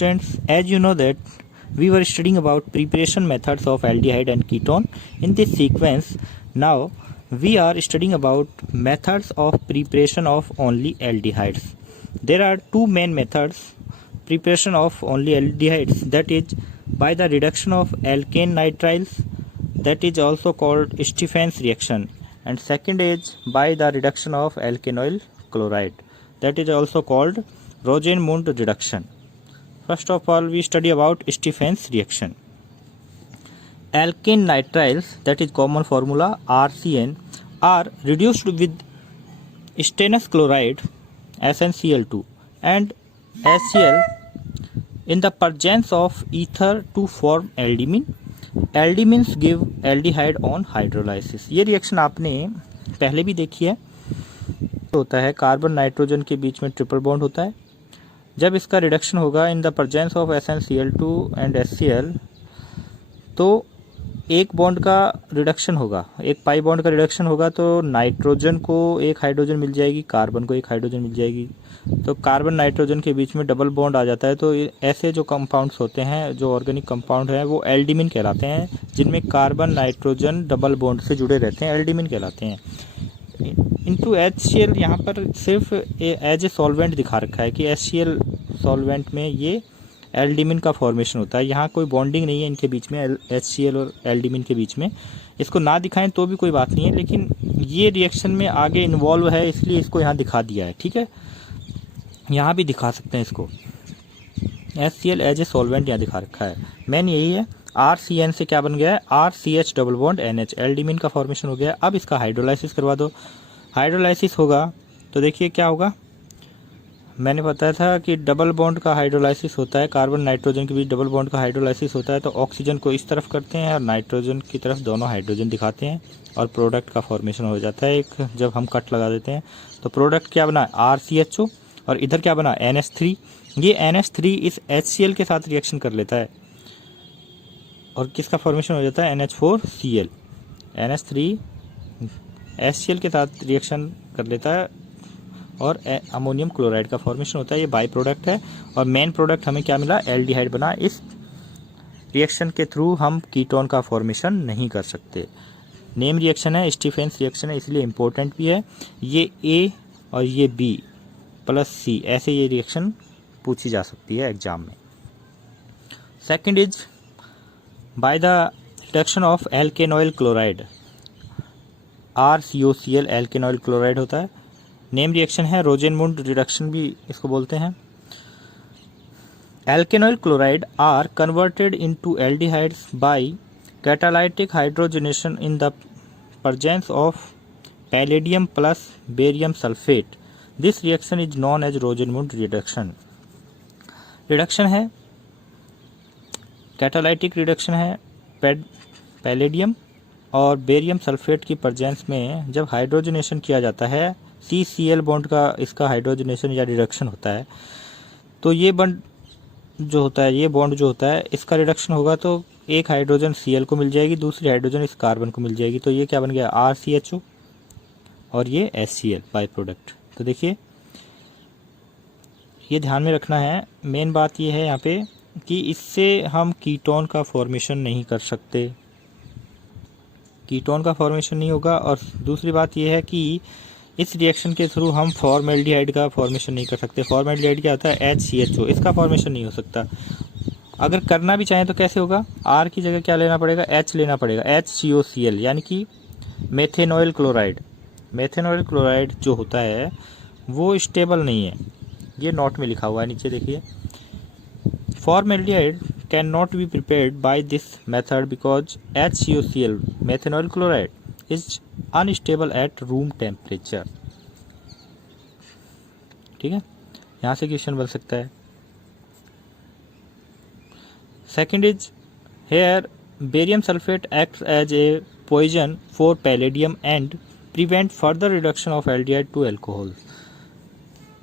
students, as you know that we were studying about preparation methods of aldehyde and ketone. In this sequence, now we are studying about methods of preparation of only aldehydes. There are two main methods preparation of only aldehydes, that is by the reduction of alkane nitriles, that is also called Stephen's reaction, and second is by the reduction of alkanoyl chloride, that is also called Rosenmund reduction. First of all, we study about Stephen's reaction. Alkane nitriles, that is common formula RCN, are reduced with stannous chloride SnCl2 and HCl in the presence of ether to form aldehyde. Aldehydes give aldehyde on hydrolysis. ये reaction आपने पहले भी देखी है. होता है carbon nitrogen के बीच में ट्रिपल बॉन्ड होता है. जब इसका रिडक्शन होगा इन the presence of SnCl2 and HCl, तो एक बॉन्ड का रिडक्शन होगा, एक पाई बॉन्ड का रिडक्शन होगा, तो नाइट्रोजन को एक हाइड्रोजन मिल जाएगी, कार्बन को एक हाइड्रोजन मिल जाएगी, तो कार्बन नाइट्रोजन के बीच में डबल बॉन्ड आ जाता है. तो ऐसे जो कंपाउंड्स होते हैं, जो ऑर्गेनिक कंपाउंड है, वो एल्डिमिन कहलाते हैं, जिनमें कार्बन नाइट्रोजन डबल बॉन्ड से जुड़े रहते हैं, एल्डिमिन कहलाते हैं. इनटू HCl यहाँ पर सिर्फ एज ए सॉल्वेंट दिखा रखा है कि HCl सॉल्वेंट में ये एल्डिमिन का फॉर्मेशन होता है. यहाँ कोई बॉन्डिंग नहीं है इनके बीच में, HCl और एल्डिमिन के बीच में. इसको ना दिखाएं तो भी कोई बात नहीं है, लेकिन ये रिएक्शन में आगे इन्वॉल्व है, इसलिए इसको यहाँ दिखा दिया है. ठीक है, यहाँ भी दिखा सकते हैं इसको, HCl एज ए सॉल्वेंट यहाँ दिखा रखा है. मेन यही है. RCN से क्या बन गया है, RCH डबल बॉन्ड NH, एल्डिमिन का फॉर्मेशन हो गया. अब इसका हाइड्रोलाइसिस करवा दो. हाइड्रोलाइसिस होगा तो देखिए क्या होगा. मैंने बताया था कि डबल बॉन्ड का हाइड्रोलाइसिस होता है, कार्बन नाइट्रोजन के बीच डबल बॉन्ड का हाइड्रोलाइसिस होता है, तो ऑक्सीजन को इस तरफ करते हैं और नाइट्रोजन की तरफ दोनों हाइड्रोजन दिखाते हैं और प्रोडक्ट का फॉर्मेशन हो जाता है. एक जब हम कट लगा देते हैं तो प्रोडक्ट क्या बना, RCHO, और इधर क्या बना, NH3. ये NH3 इस HCl के साथ रिएक्शन कर लेता है और किसका फॉर्मेशन हो जाता है, NH4Cl. NH3 HCl के साथ रिएक्शन कर लेता है और अमोनियम क्लोराइड का फॉर्मेशन होता है. ये बाई प्रोडक्ट है और मेन प्रोडक्ट हमें क्या मिला, एल्डिहाइड बना. इस रिएक्शन के थ्रू हम कीटोन का फॉर्मेशन नहीं कर सकते. नेम रिएक्शन है, स्टीफेंस रिएक्शन है, इसलिए इम्पोर्टेंट भी है. ये A और ये B प्लस C, ऐसे ये रिएक्शन पूछी जा सकती है एग्जाम में. Second is by the reduction of alkanoyl chloride, RCOCl alkanoyl chloride होता है. नेम रिएक्शन है, रोजेनमुंड रिडक्शन भी इसको बोलते हैं. Alkanoyl chloride are converted into aldehydes by catalytic hydrogenation in the presence of palladium plus barium sulphate. This reaction is known as Rosenmund reduction. Reduction है, catalytic reduction है, palladium और barium sulphate की presence में जब hydrogenation किया जाता है, CCl bond का इसका हाइड्रोजनेशन या रिडक्शन होता है, तो ये बॉन्ड जो होता है, ये बॉन्ड जो होता है, इसका रिडक्शन होगा तो एक हाइड्रोजन Cl को मिल जाएगी, दूसरी हाइड्रोजन इस कार्बन को मिल जाएगी. तो ये क्या बन गया, RCHO और ये HCl बाई प्रोडक्ट. तो देखिए ये ध्यान में रखना है. मेन बात ये है यहाँ पे कि इससे हम कीटोन का फॉर्मेशन नहीं कर सकते, कीटोन का फॉर्मेशन नहीं होगा. और दूसरी बात ये है कि इस रिएक्शन के थ्रू हम फॉर्मेल्डिहाइड का फॉर्मेशन नहीं कर सकते. फॉर्मेल्डिहाइड क्या होता है, HCHO, इसका फॉर्मेशन नहीं हो सकता. अगर करना भी चाहें तो कैसे होगा, R की जगह क्या लेना पड़ेगा, H लेना पड़ेगा, HCOCl, यानी कि मेथेनॉइल क्लोराइड. मेथेनॉइल क्लोराइड जो होता है वो स्टेबल नहीं है, ये नोट में लिखा हुआ है नीचे देखिए. Formaldehyde can not be prepared by this method because HCOCl methanoyl chloride is unstable at room temperature. ठीक है, यहाँ से क्वेश्चन बन सकता है. Second is here barium sulphate acts as a poison for palladium and prevent further reduction of aldehyde to alcohol.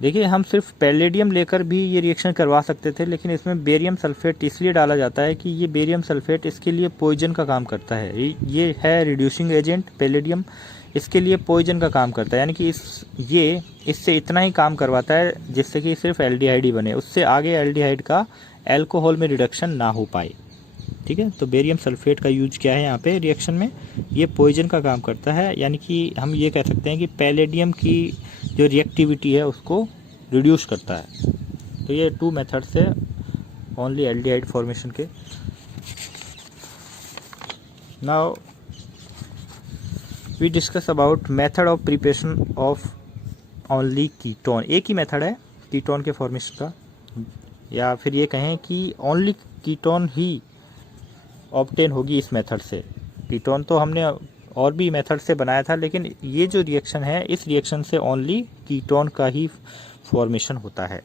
देखिए हम सिर्फ पैलेडियम लेकर भी ये रिएक्शन करवा सकते थे, लेकिन इसमें बेरियम सल्फेट इसलिए डाला जाता है कि ये बेरियम सल्फेट इसके लिए पॉइजन का काम करता है. ये है रिड्यूसिंग एजेंट पैलेडियम, इसके लिए पॉइजन का काम करता है, यानी कि इससे इतना ही काम करवाता है जिससे कि सिर्फ एल्डिहाइड ही बने, उससे आगे एल्डिहाइड का अल्कोहल में रिडक्शन ना हो पाए। ठीक है, तो बेरियम सल्फेट का यूज क्या है यहाँ पे रिएक्शन में, ये पॉइजन का काम करता है, यानी कि हम ये कह सकते हैं कि पैलेडियम की जो रिएक्टिविटी है उसको रिड्यूस करता है। तो ये 2 मेथड्स है ओनली एल्डिहाइड फॉर्मेशन के। Now we discuss about method of preparation of only ketone. एक ही मेथड है कीटोन के फॉर्मेशन का, या फिर ये कहें कि ओनली कीटोन ही ऑब्टेन होगी इस मेथड से। कीटोन तो हमने और भी मेथड से बनाया था, लेकिन ये जो रिएक्शन है इस रिएक्शन से ओनली कीटोन का ही फॉर्मेशन होता है।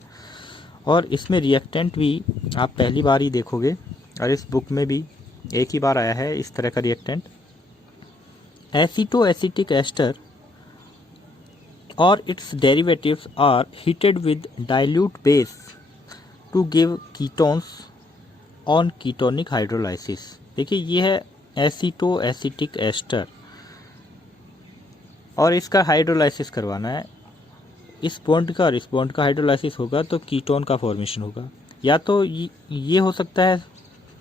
और इसमें रिएक्टेंट भी आप पहली बार ही देखोगे, और इस बुक में भी एक ही बार आया है इस तरह का रिएक्टेंट। एसीटो एसिटिक एस्टर और its derivatives are heated with dilute base to give ketones on ketonic hydrolysis. देखिए ये है एसीटो एसिटिक एस्टर, और इसका हाइड्रोलाइसिस करवाना है। इस बॉन्ड का और इस बॉन्ड का हाइड्रोलाइसिस होगा तो कीटोन का फॉर्मेशन होगा। या तो ये हो सकता है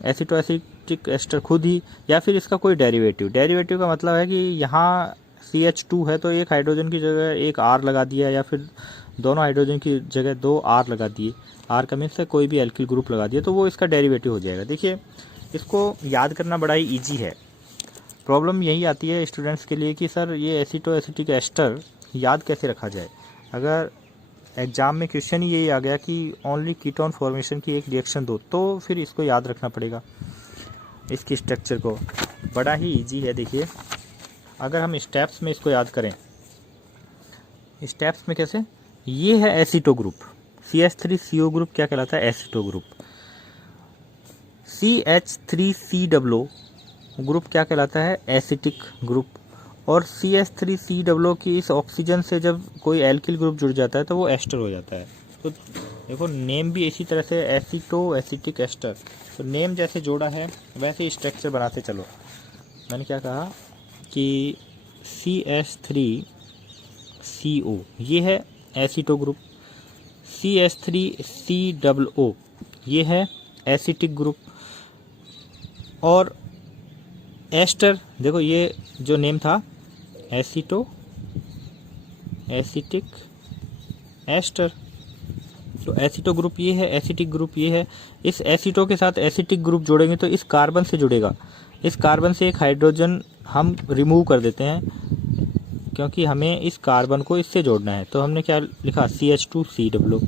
एसीटो एसिटिक एस्टर खुद ही, या फिर इसका कोई डेरिवेटिव। डेरिवेटिव का मतलब है कि यहाँ CH2 है तो एक हाइड्रोजन की जगह एक R लगा दिया, या फिर दोनों हाइड्रोजन की जगह 2 R लगा दिए। R का मीन्स से कोई भी एल्किल ग्रुप लगा दिया तो वो इसका डेरिवेटिव हो जाएगा। देखिए इसको याद करना बड़ा ही ईजी है। प्रॉब्लम यही आती है स्टूडेंट्स के लिए कि सर ये एसीटो एसिटिक एस्टर याद कैसे रखा जाए। अगर एग्जाम में क्वेश्चन ही यही आ गया कि ओनली कीटोन फॉर्मेशन की एक रिएक्शन दो, तो फिर इसको याद रखना पड़ेगा। इसकी स्ट्रक्चर को बड़ा ही ईजी है। देखिए अगर हम स्टेप्स में इसको याद करें, स्टेप्स में कैसे, ये है एसीटो ग्रुप, CH3CO ग्रुप क्या कहलाता है, एसीटो ग्रुप। CH3COO ग्रुप क्या कहलाता है, एसिटिक ग्रुप। और CH3COO की इस ऑक्सीजन से जब कोई एल्किल ग्रुप जुड़ जाता है तो वो एस्टर हो जाता है। तो देखो नेम भी इसी तरह से एसीटो एसिटिक एस्टर, तो नेम जैसे जोड़ा है वैसे ही स्ट्रक्चर बनाते चलो। मैंने क्या कहा कि CH3CO ये है एसीटो ग्रुप, CH3COO ये है एसिटिक ग्रुप, और एस्टर देखो ये जो नेम था एसीटो एसिटिक एस्टर, तो एसीटो ग्रुप ये है, एसिटिक ग्रुप ये है। इस एसीटो के साथ एसिटिक ग्रुप जोड़ेंगे तो इस कार्बन से जुड़ेगा, इस कार्बन से एक हाइड्रोजन हम रिमूव कर देते हैं क्योंकि हमें इस कार्बन को इससे जोड़ना है। तो हमने क्या लिखा CH2COO,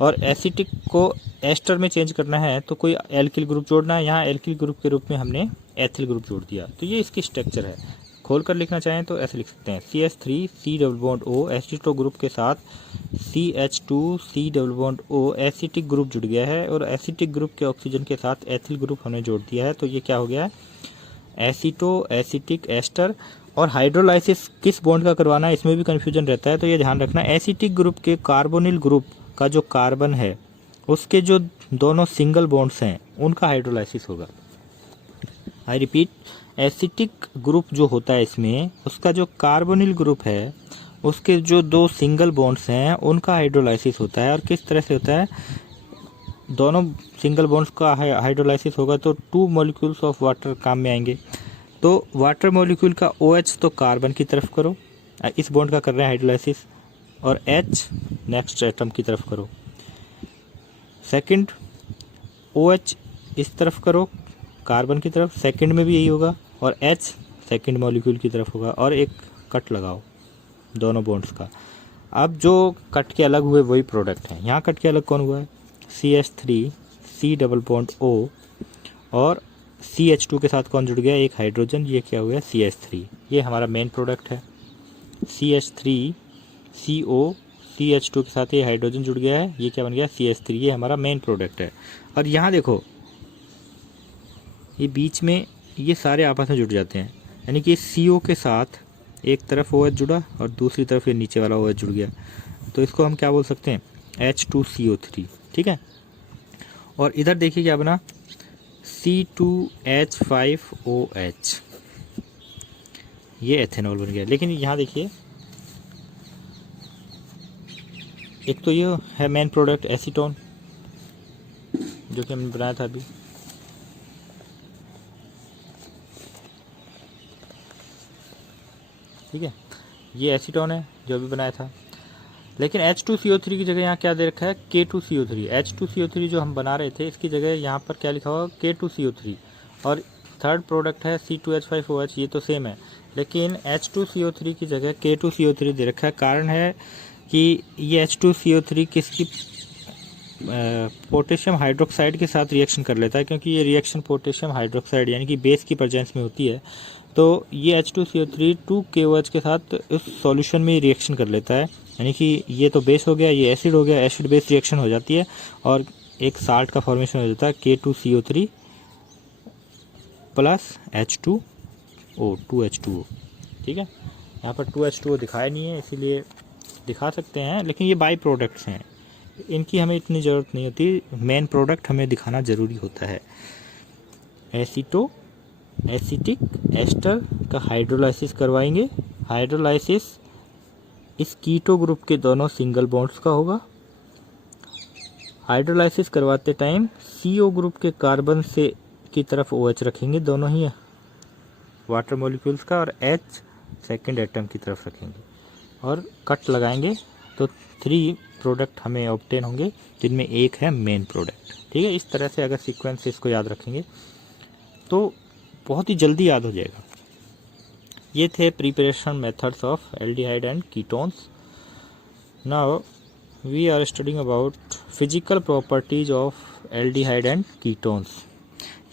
और एसिटिक को एस्टर में चेंज करना है तो कोई एल्किल ग्रुप जोड़ना है, यहाँ एल्किल ग्रुप के रूप में हमने एथिल ग्रुप जोड़ दिया। तो ये इसकी स्ट्रक्चर है। खोल कर लिखना चाहें तो ऐसे लिख सकते हैं CH3COO एसिटो ग्रुप के साथ CH2COO एसिटिक ग्रुप जुड़ गया है, और एसिटिक ग्रुप के ऑक्सीजन के साथ एथिल ग्रुप हमने जोड़ दिया है। तो ये क्या हो गया, एसीटो एसिटिक एस्टर। और हाइड्रोलाइसिस किस बॉन्ड का करवाना है इसमें भी कन्फ्यूजन रहता है, तो ये ध्यान रखना, एसिटिक ग्रुप के कार्बोनिल ग्रुप का जो कार्बन है उसके जो दोनों सिंगल बॉन्ड्स हैं उनका हाइड्रोलाइसिस होगा। आई रिपीट, एसिटिक ग्रुप जो होता है इसमें उसका जो कार्बोनिल ग्रुप है उसके जो 2 सिंगल बॉन्ड्स हैं उनका हाइड्रोलाइसिस होता है। और किस तरह से होता है, दोनों सिंगल बॉन्ड्स का हाइड्रोलाइसिस होगा तो 2 मॉलिक्यूल्स ऑफ वाटर काम में आएंगे। तो वाटर मॉलिक्यूल का OH तो कार्बन की तरफ करो, इस बॉन्ड का कर रहे हैं हाइड्रोलाइसिस, और H नेक्स्ट एटम की तरफ करो। सेकंड OH इस तरफ करो कार्बन की तरफ, सेकंड में भी यही होगा, और H सेकंड मॉलिक्यूल की तरफ होगा, और एक कट लगाओ दोनों बॉन्ड्स का। अब जो कट के अलग हुए वही प्रोडक्ट हैं। यहाँ कट के अलग कौन हुआ है, CH3COO, और CH2 के साथ कौन जुड़ गया, एक हाइड्रोजन, ये क्या हो गया CH3। ये हमारा मेन प्रोडक्ट है CH3CO, CH2 के साथ ये हाइड्रोजन जुड़ गया है, ये क्या बन गया CH3, ये हमारा मेन प्रोडक्ट है। और यहाँ देखो ये बीच में ये सारे आपस में जुड़ जाते हैं, यानी कि CO के साथ एक तरफ OH जुड़ा और दूसरी तरफ ये नीचे वाला OH जुड़ गया, तो इसको हम क्या बोल सकते हैं H2CO3, ठीक है। और इधर देखिए क्या बना C2H5OH, ये एथेनॉल बन गया। लेकिन यहाँ देखिए एक तो ये है मेन प्रोडक्ट एसीटोन, जो कि हमने बनाया था अभी। ठीक है, ये एसीटोन है जो अभी बनाया था। लेकिन H2CO3 की जगह यहाँ क्या दे रखा है, K2CO3। H2CO3 जो हम बना रहे थे इसकी जगह यहाँ पर क्या लिखा हुआ, K2CO3। और थर्ड प्रोडक्ट है C2H5OH, ये तो सेम है, लेकिन H2CO3 की जगह K2CO3 दे रखा है। कारण है कि ये H2CO3 किसकी पोटेशियम हाइड्रोक्साइड के साथ रिएक्शन कर लेता है, क्योंकि ये रिएक्शन पोटेशियम हाइड्रोक्साइड यानी कि बेस की प्रेजेंस में होती है। तो ये H2CO3 2KOH के साथ इस सॉल्यूशन में रिएक्शन कर लेता है, यानी कि ये तो बेस हो गया, ये एसिड हो गया, एसिड बेस रिएक्शन हो जाती है और एक साल्ट का फॉर्मेशन हो जाता है K2CO3 प्लस H2O 2H2O। ठीक है, यहाँ पर 2H2O दिखाया नहीं है, इसीलिए दिखा सकते हैं, लेकिन ये बाई प्रोडक्ट्स हैं, इनकी हमें इतनी ज़रूरत नहीं होती, मेन प्रोडक्ट हमें दिखाना ज़रूरी होता है। एसिटिक एस्टर का हाइड्रोलाइसिस करवाएंगे। हाइड्रोलाइसिस इस कीटो ग्रुप के दोनों सिंगल बॉन्ड्स का होगा। हाइड्रोलाइसिस करवाते टाइम CO ग्रुप के कार्बन से की तरफ OH रखेंगे, दोनों ही वाटर मॉलिक्यूल्स का, और H सेकेंड एटम की तरफ रखेंगे और कट लगाएंगे, तो 3 प्रोडक्ट हमें ऑब्टेन होंगे, जिनमें एक है मेन प्रोडक्ट। ठीक है, इस तरह से अगर सीक्वेंस इसको याद रखेंगे तो बहुत ही जल्दी याद हो जाएगा। ये थे preparation methods of aldehyde and ketones. Now we are studying about physical properties of aldehyde and ketones.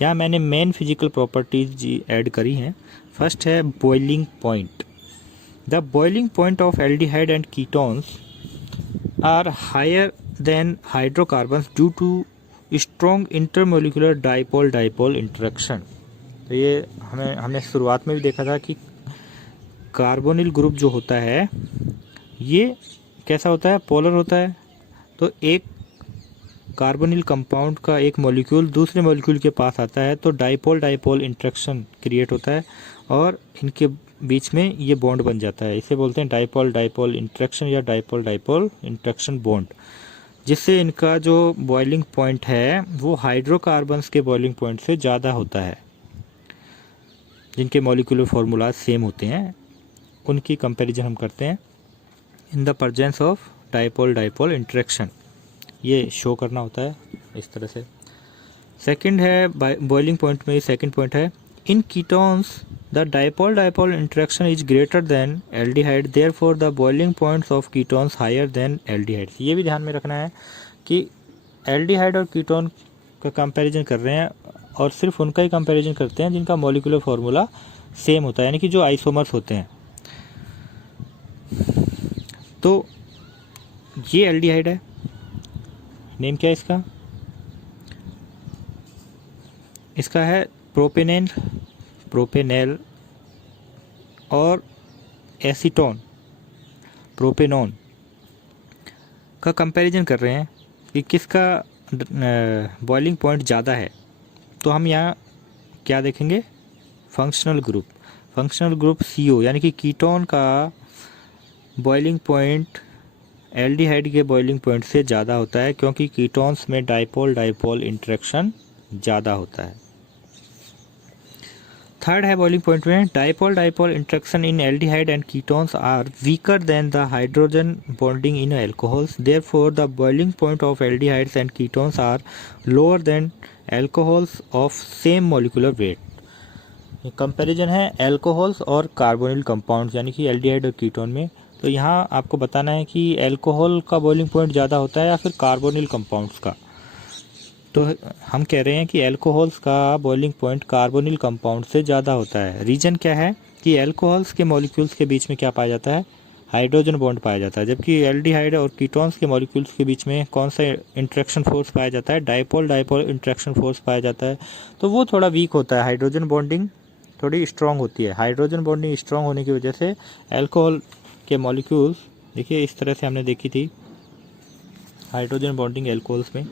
यहाँ मैंने मेन फिजिकल प्रॉपर्टीज ऐड करी हैं। फर्स्ट है boiling point. The boiling point of aldehyde and ketones are higher than hydrocarbons due to strong intermolecular dipole interaction. तो ये हमने शुरुआत में भी देखा था कि कार्बोनिल ग्रुप जो होता है ये कैसा होता है, पोलर होता है। तो एक कार्बोनिल कंपाउंड का एक मॉलिक्यूल दूसरे मॉलिक्यूल के पास आता है तो डाइपोल इंटरेक्शन क्रिएट होता है और इनके बीच में ये बॉन्ड बन जाता है। इसे बोलते हैं डाइपोल इंटरेक्शन या डाइपोल इंटरेक्शन बॉन्ड, जिससे इनका जो बॉइलिंग पॉइंट है वो हाइड्रोकार्बन्स के बॉइलिंग पॉइंट से ज़्यादा होता है। जिनके मॉलिक्यूलर फार्मूला सेम होते हैं उनकी कंपैरिजन हम करते हैं in the presence of dipole interaction. ये शो करना होता है इस तरह से। सेकंड है बॉइलिंग पॉइंट में सेकंड पॉइंट है in ketones the dipole interaction is greater than aldehyde, therefore the boiling points of ketones higher than aldehyde. ये भी ध्यान में रखना है कि एल्डिहाइड और कीटोन का कंपैरिजन कर रहे हैं और सिर्फ उनका ही कंपैरिजन करते हैं जिनका मॉलिक्यूलर फार्मूला सेम होता है, यानी कि जो आइसोमर्स होते हैं। तो ये एल्डिहाइड है, नेम क्या है इसका, इसका है प्रोपेनेल और एसीटोन प्रोपेनोन का कंपैरिजन कर रहे हैं कि किसका बॉइलिंग पॉइंट ज़्यादा है। तो हम यहाँ क्या देखेंगे, फंक्शनल ग्रुप CO, यानी कि कीटोन का बॉइलिंग पॉइंट एल्डिहाइड के बॉइलिंग पॉइंट से ज़्यादा होता है, क्योंकि कीटोन्स में डाइपोल इंटरेक्शन ज़्यादा होता है। थर्ड है बॉइलिंग पॉइंट में dipole interaction in aldehyde and ketones are weaker than the hydrogen bonding in alcohols, therefore the boiling point of aldehydes and ketones are lower than alcohols of same molecular weight. Comparison है alcohols और carbonyl compounds, यानी कि aldehyde और ketone में। तो यहाँ आपको बताना है कि एल्कोहल का बॉइलिंग पॉइंट ज़्यादा होता है या फिर कार्बोनिल कंपाउंड्स का। तो हम कह रहे हैं कि एल्कोहल्स का बॉइलिंग पॉइंट कार्बोनिल कंपाउंड से ज़्यादा होता है। रीज़न क्या है कि एल्कोहल्स के मॉलिक्यूल्स के बीच में क्या पाया जाता है, हाइड्रोजन बॉन्ड पाया जाता है, जबकि एल्डिहाइड और कीटोन्स के मॉलिक्यूल्स के बीच में कौन सा इंटरेक्शन फोर्स पाया जाता है, डाइपोल इंटरेक्शन फोर्स पाया जाता है। तो वो थोड़ा वीक होता है, हाइड्रोजन बॉन्डिंग थोड़ी स्ट्रॉन्ग होती है। हाइड्रोजन बॉन्डिंग स्ट्रॉन्ग होने की वजह से एल्कोहल के मॉलिक्यूल्स, देखिए इस तरह से हमने देखी थी हाइड्रोजन बॉन्डिंग एल्कोहल्स में।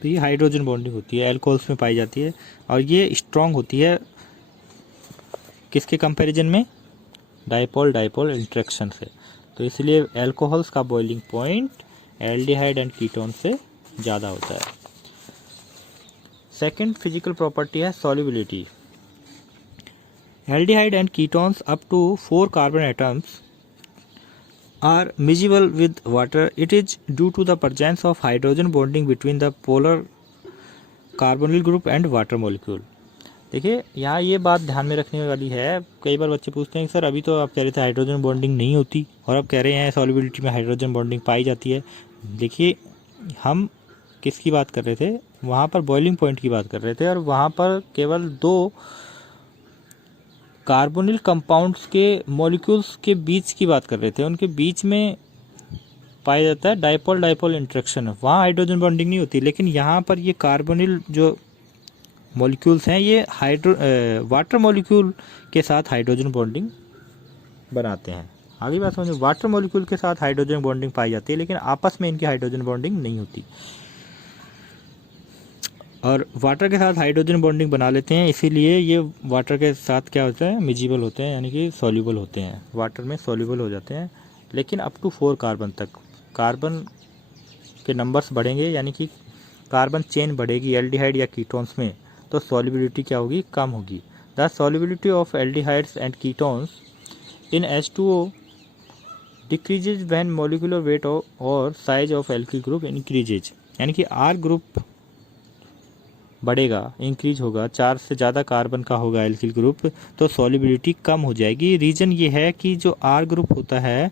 तो ये हाइड्रोजन बॉन्डिंग होती है, एल्कोहल्स में पाई जाती है और ये स्ट्रॉन्ग होती है किसके कंपैरिजन में, डाइपोल डाइपोल इंटरेक्शन से। तो इसलिए एल्कोहल्स का boiling point aldehyde and ketone से ज़्यादा होता है। सेकंड फिजिकल प्रॉपर्टी है solubility. Aldehyde and ketones up to 4 carbon atoms are miscible with water. It is due to the presence of hydrogen bonding between the polar carbonyl group and water molecule. देखिए यहाँ ये बात ध्यान में रखने वाली है, कई बार बच्चे पूछते हैं सर अभी तो आप कह रहे थे हाइड्रोजन बॉन्डिंग नहीं होती और अब कह रहे हैं सॉल्युबिलिटी में हाइड्रोजन बॉन्डिंग पाई जाती है। देखिए हम किसकी बात कर रहे थे, वहाँ पर बॉइलिंग पॉइंट की बात कर रहे थे और वहाँ पर केवल 2 कार्बोनिल कंपाउंड्स के मॉलिक्यूल्स के बीच की बात कर रहे थे, उनके बीच में पाया जाता है डाइपोल डाइपोल इंटरेक्शन, वहाँ हाइड्रोजन बॉन्डिंग नहीं होती। लेकिन यहाँ पर ये कार्बोनिल जो मॉलिक्यूल्स हैं ये वाटर मॉलिक्यूल के साथ हाइड्रोजन बॉन्डिंग बनाते हैं। आगे बात समझो, वाटर मॉलिक्यूल के साथ हाइड्रोजन बॉन्डिंग पाई जाती है लेकिन आपस में इनकी हाइड्रोजन बॉन्डिंग नहीं होती, और वाटर के साथ हाइड्रोजन बॉन्डिंग बना लेते हैं, इसीलिए ये वाटर के साथ क्या होता है, मिजिबल होते हैं, यानी कि सॉल्यूबल होते हैं, वाटर में सॉल्यूबल हो जाते हैं। लेकिन अप टू 4 कार्बन तक कार्बन के नंबर्स बढ़ेंगे, यानी कि कार्बन चेन बढ़ेगी एल्डिहाइड या कीटोन्स में, तो सॉल्युबिलिटी क्या होगी, कम होगी। The solubility of aldehydes and ketones in H2O decreases when molecular weight और size of alkyl group increases, यानी कि R ग्रुप बढ़ेगा, इंक्रीज होगा, 4 से ज़्यादा कार्बन का होगा एल्किल ग्रुप, तो सॉल्युबिलिटी कम हो जाएगी। रीज़न ये है कि जो R ग्रुप होता है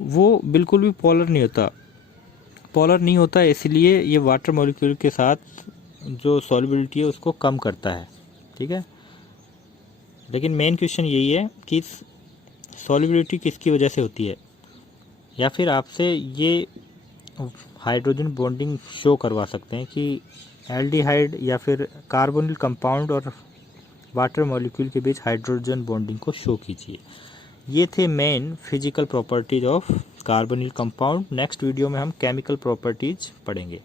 वो बिल्कुल भी पोलर नहीं होता, इसलिए ये वाटर मॉलिक्यूल के साथ जो सॉल्युबिलिटी है उसको कम करता है, ठीक है। लेकिन मेन क्वेश्चन यही है कि सॉल्युबिलिटी किसकी वजह से होती है, या फिर आपसे ये हाइड्रोजन बॉन्डिंग शो करवा सकते हैं कि एल्डिहाइड या फिर कार्बोनिल कंपाउंड और वाटर मॉलिक्यूल के बीच हाइड्रोजन बॉन्डिंग को शो कीजिए। ये थे main physical properties of carbonyl compound. Next video में हम केमिकल प्रॉपर्टीज पढ़ेंगे।